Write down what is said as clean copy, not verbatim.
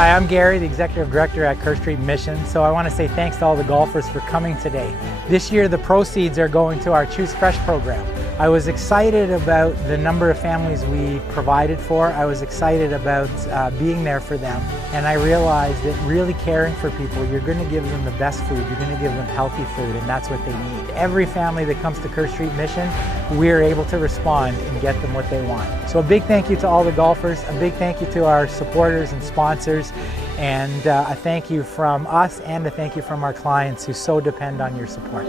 Hi, I'm Gary, the Executive Director at Kerr Street Mission. So I want to say thanks to all the golfers for coming today. This year the proceeds are going to our Choose Fresh program. I was excited about the number of families we provided for. I was excited about being there for them. And I realized that really caring for people, you're going to give them the best food, you're going to give them healthy food, and that's what they need. Every family that comes to Kerr Street Mission, we're able to respond and get them what they want. So a big thank you to all the golfers, a big thank you to our supporters and sponsors, and a thank you from us and a thank you from our clients who so depend on your support.